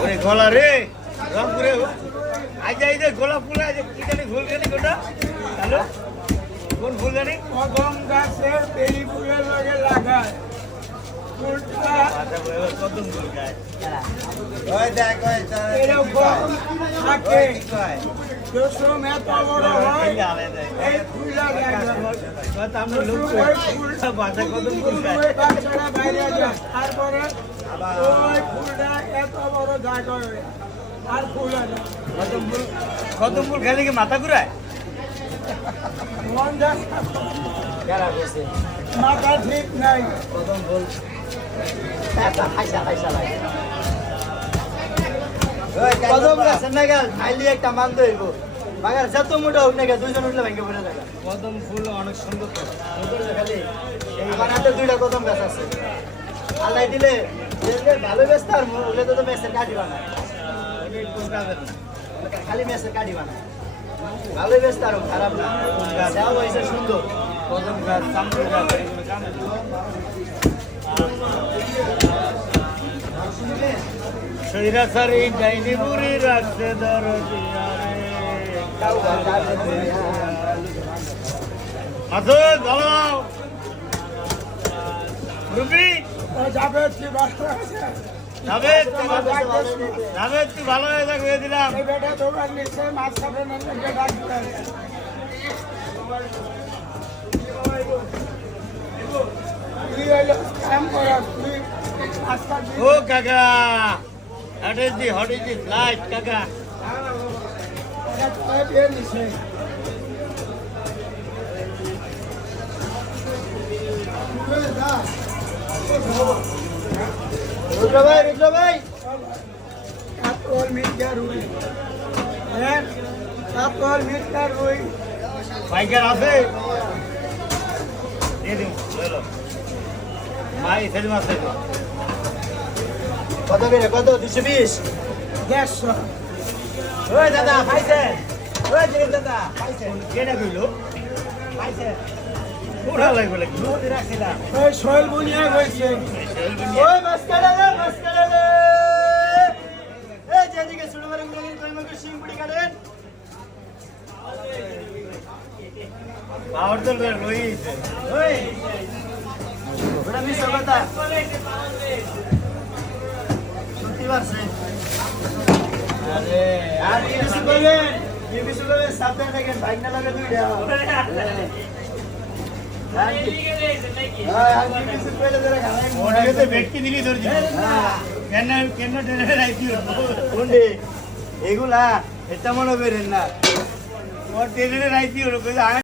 ওরে গলা রে রংপুরে আজ এই যে গোলাপ ফুল আছে কি জানি ফুল জানি কোনটা হ্যালো কোন ফুল জানি কদম গাছের বেলি ফুলের লগে লাগায় ফুলটা কদম ফুল গায় ওই দেখ ওই এরকম থাকে রসুন এত বড় হয় এই ফুলটা আমরা লোক বাসা কদম ফুল গায় বাচ্চারা বাইরে যায় তারপরে ওই ফুলটা এত বড় জায়গা হয় আর ফুল হয় না কদম ফুল খেলে কি মাথা ঘুরায় মন যায় কারা বসে মাথা ঠিক নাই কদম বল খাইসা লাগে ওই কদম গাছ না গেল খাইলি একটা মান দইব বাগার যত মোটা হোক না গেল দুইজন উঠলে ভেঙে পড়ে যাবে কদম ফুল অনেক সুন্দর তো। সুন্দর যে খালি আমার হাতে দুইটা কদম গাছ আছে আল্লাহ দিলে ভালো ব্যস্ত আর ওগুলো তো মেসের কাঠি বানায় খালি মেসের কাঠি বানায় ভালো ব্যস্ত আর খারাপ না যাও হয়েছে সুন্দর কদম গাছ চামড় গাছ এগুলো কামে সৈরাচারি ডাইনি বুড়ি রাখছে দরদিয়া রে মাসুদ ভালো রুবি যাবে কি বাসা আছে নাবেদ তুই ভালো হয়ে থাক হয়ে দিলাম এই বেটা দোকান নিচ্ছে মাছ খাবে না লেগে ডাকতে তুই হইলো কাম করা তুই মাছ খাবি ও কাকা হোয়াট ইজ দিস লাইট কাকা এটা তোর দিয়ে নিছে রুদ্র ভাই কাতল মিটকা রুই হ্যাঁ কাতল মিটকা রুই পাইকার আছে দিয়ে দিন চলো ভাই সেদিন আছে কত করে কত 220 150 ওই দাদা পাইছে ওই যে দাদা পাইছে কেটা কইলো পাইছে ওরা লাগবে লাগবে দুধ রাখিলা ওই শৈল বুনিয়া হয়েছে ওই মাস্কারা এই যেদিকে ছোট বড় গুলো কইমকে শিংপুড়ি কাটেন পাওয়ার তো লইছে ওই ওটা মিস কথা সত্যি বাসে আরে আর কি কিছু করবেন সাবধানে থাকেন বাইক না লাগে দুইটা ওটাকে ব্যক্তি দিলি ধরছি কেন কেন টেনে রাইছি এগুলা এটা মনে করেন না ও টেনে রাইছি ওর